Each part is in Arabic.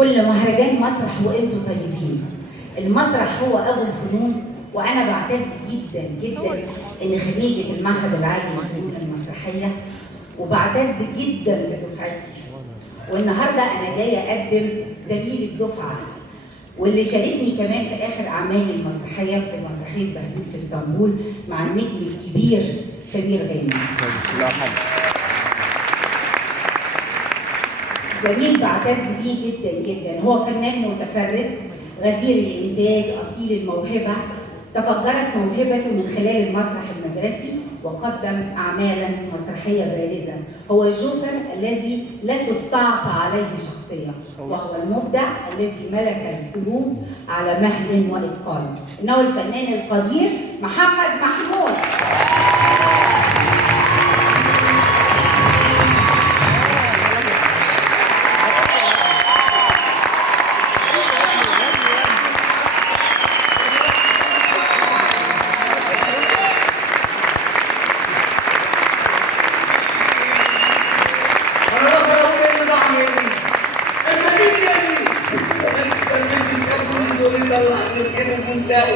كل مهرجان مسرح وانتم طيبين. المسرح هو ابو الفنون، وانا بعتز جدا جدا اني خريجه المعهد العالي للفنون المسرحيه، وبعتز جدا بدفعتي. والنهارده انا جايه اقدم زميل الدفعه واللي شاركني كمان في اخر اعمالي المسرحيه في مسرحيه بهلول في اسطنبول مع النجم الكبير سمير غانم. زميل بعتز بيه جدا جدا، هو فنان متفرد غزير الانتاج اصيل الموهبه، تفجرت موهبته من خلال المسرح المدرسي وقدم اعمالا مسرحيه بارزه. هو الجوكر الذي لا تستعصى عليه شخصيه، وهو المبدع الذي ملك القلوب على مهل واتقان. انه الفنان القدير محمد محمود.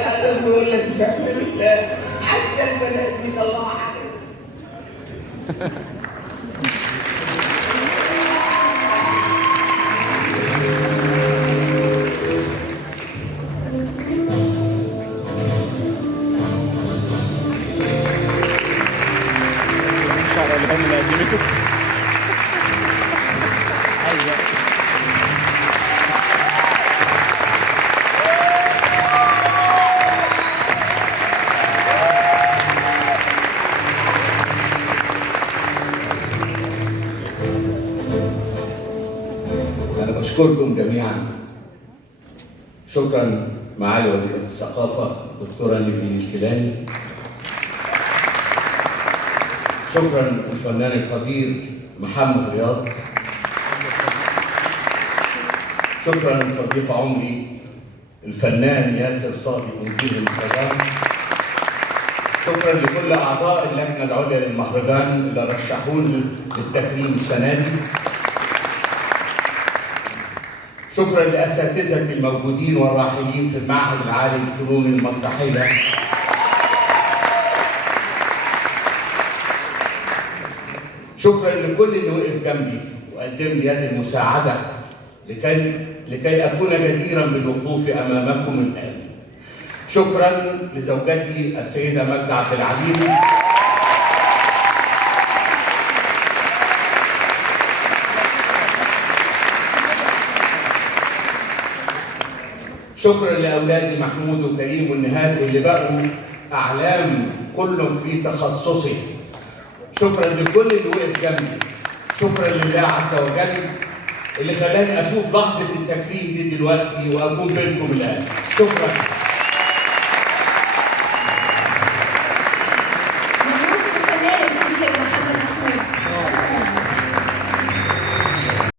هذا بيقول لك فعلا بالله حتى البنات بيطلعوا حاجات. أشكركم جميعا. شكرا معالي وزيرة الثقافة الدكتورة نيفين الكيلاني. شكرا الفنان القدير محمد رياض. شكرا صديق عمري الفنان ياسر صادق مدير المهرجان. شكرا لكل أعضاء اللجنة العليا للمهرجان اللي رشحوني للتكريم السنة دي. شكرا لأساتذتي الموجودين والراحلين في المعهد العالي للفنون المسرحية. شكرا لكل اللي وقف جنبي وقدم لي يد المساعدة لكي أكون جديرا بالوقوف أمامكم الآن. شكرا لزوجتي السيدة ماجدة عبد العليم. شكرا لاولادي محمود وكريم والنهاد اللي بقوا اعلام كلهم في تخصصي. شكرا لكل اللي وقف جنبي. شكرا لله عز وجل اللي خلاني اشوف لحظه التكريم دي دلوقتي واكون بينكم الان. شكرا.